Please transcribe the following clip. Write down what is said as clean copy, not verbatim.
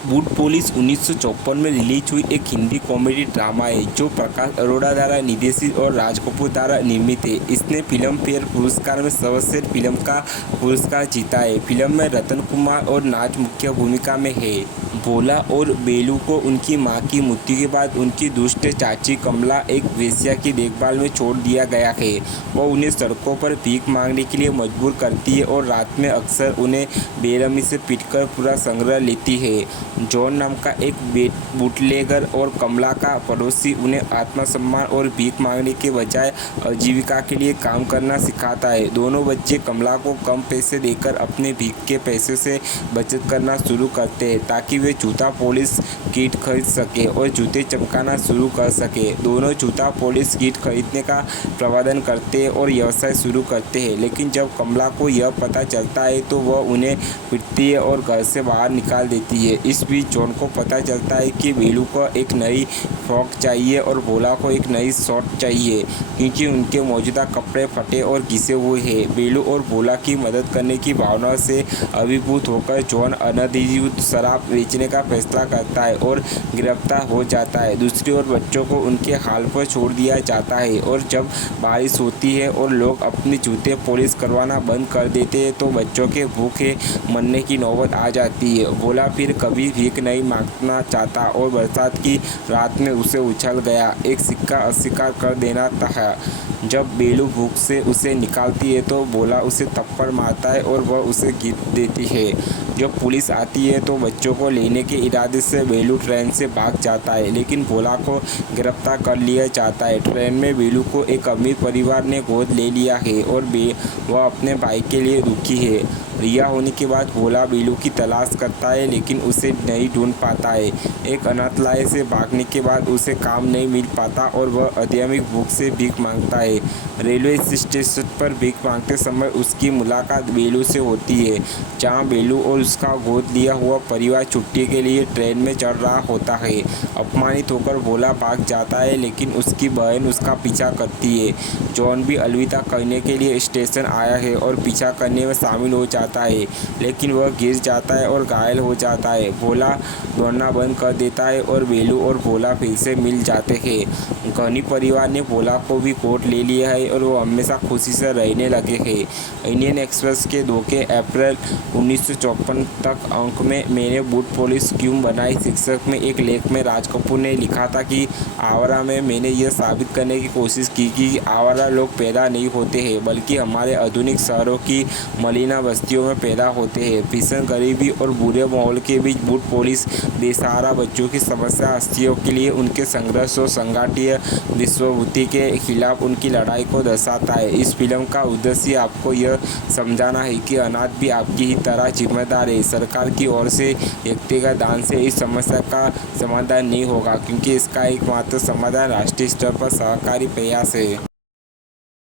Boot police 1954 में release हुई एक हिंदी कॉमेडी ड्रामा है जो प्रकाश अरोड़ा द्वारा निर्देशित और राज कपूर द्वारा निर्मित है। इसने फिल्म फेयर पुरस्कार में सर्वश्रेष्ठ फिल्म का पुरस्कार जीता है। फिल्म में रतन कुमार और नाज मुख्य भूमिका में है। भोला और बेलू को उनकी मां की मृत्यु के बाद उनकी दुष्ट चाची कमला एक वेश्या की देखभाल में छोड़ दिया गया है। वह उन्हें सड़कों पर भीख मांगने के लिए मजबूर करती है और रात में अक्सर उन्हें बेरहमी से पीटकर पूरा संग्रह लेती है। जॉन नाम का एक बूटलेगर और कमला का पड़ोसी उन्हें आत्मसम्मान और भीख मांगने के बजाय आजीविका के लिए काम करना सिखाता है। दोनों बच्चे कमला को कम पैसे देकर अपने भीख के पैसे से बचत करना शुरू करते हैं ताकि वे जूता पॉलिश किट खरीद सके और जूते चमकाना शुरू कर सके। दोनों जूता पॉलिश किट खरीदने का प्रबंधन करते हैं और व्यवसाय शुरू करते हैं, लेकिन जब कमला को यह पता चलता है तो वह उन्हें पीटती है और घर से बाहर निकाल देती है। इस बीच जॉन को पता चलता है कि बेलू को एक नई फ्रॉक चाहिए और भोला को एक नई शर्ट चाहिए क्योंकि उनके मौजूदा कपड़े फटे और घिसे हुए हैं। बेलू और भोला की मदद करने की भावना से अभिभूत होकर जॉन अनधिकृत शराब बेचने का फैसला करता है और गिरफ्तार हो जाता है। दूसरी ओर बच्चों को उनके हाल पर छोड़ दिया जाता है और जब बारिश होती है और लोग अपने जूते पॉलिश करवाना बंद कर देते हैं तो बच्चों के भूखे मरने की नौबत आ जाती है। भोला फिर कभी भीख नहीं मांगना चाहता और बरसात की रात में उसे उछल गया एक सिक्का अस्वीकार कर देना था। जब बेलू भूख से उसे निकालती है तो भोला उसे थप्पड़ मारता है और वह उसे गिफ्ट देती है। जब पुलिस आती है तो बच्चों को लेने के इरादे से बेलू ट्रेन से भाग जाता है, लेकिन भोला को गिरफ्तार कर लिया जाता है। ट्रेन में बेलू को एक अमीर परिवार ने गोद ले लिया है और वह अपने भाई के लिए दुखी है। रिहा होने के बाद भोला बेलू की तलाश करता है लेकिन उसे नहीं ढूंढ पाता है। एक अनाथालय से भागने के बाद उसे काम नहीं मिल पाता और वह अध्यात्मिक भूख से भीख मांगता है। रेलवे स्टेशन पर भीख मांगते समय उसकी मुलाकात बेलू से होती है, जहां बेलू और उसका गोद लिया हुआ परिवार छुट्टी के लिए ट्रेन में चढ़ रहा होता है। अपमानित होकर भोला भाग जाता है लेकिन उसकी बहन उसका पीछा करती है। जॉन भी अलविदा कहने के लिए स्टेशन आया है और पीछा करने में शामिल हो जाता है, लेकिन वह गिर जाता है और घायल हो जाता है। भोला दौड़ना बंद कर देता है और बेलू और भोला फिर से मिल जाते हैं। गनी परिवार ने भोला को भी कोर्ट ले लिया है और वो हमेशा खुशी से रहने लगे हैं। इंडियन एक्सप्रेस के 2 अप्रैल 1954 तक अंक में मैंने बूट पुलिस क्यों बनाई शीर्षक में एक लेख में राज कपूर ने लिखा था कि आवारा में मैंने यह साबित करने की कोशिश की कि आवारा लोग पैदा नहीं होते हैं बल्कि हमारे आधुनिक शहरों की मलिना बस्तियों में पैदा होते हैं। भीषण गरीबी और बुरे माहौल के बीच बूट पुलिस बेसहारा बच्चों की समस्या हस्तियों के लिए उनके संघर्ष और संगठित विश्वभूति के खिलाफ उनकी लड़ाई को दर्शाता है। इस फिल्म का उद्देश्य आपको यह समझाना है कि अनाथ भी आपकी ही तरह जिम्मेदार है। सरकार की ओर से व्यक्तिगत दान से इस समस्या का समाधान नहीं होगा क्योंकि इसका एकमात्र समाधान राष्ट्रीय स्तर पर सहकारी प्रयास है।